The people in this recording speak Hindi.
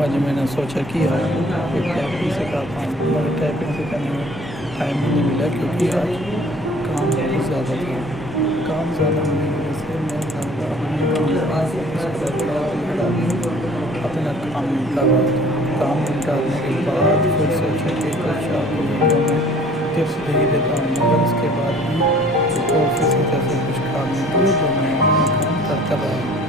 आज मैंने सोचा कि यार एक टाइपिंग से का काम, मगर टाइपिंग से करने में टाइम ही नहीं मिला क्योंकि आज काम बहुत ज़्यादा था। काम ज़्यादा होने की वजह से मैं अपना काम निपटा रहा था। काम निपटाने के बाद फिर सोचा कि कुछ आपको वीडियो में टिप्स दे ही देता हूँ, मगर उसके बाद भी ऑफिस की तरफ से कुछ काम निकले तो मैं अपना काम करता रहा।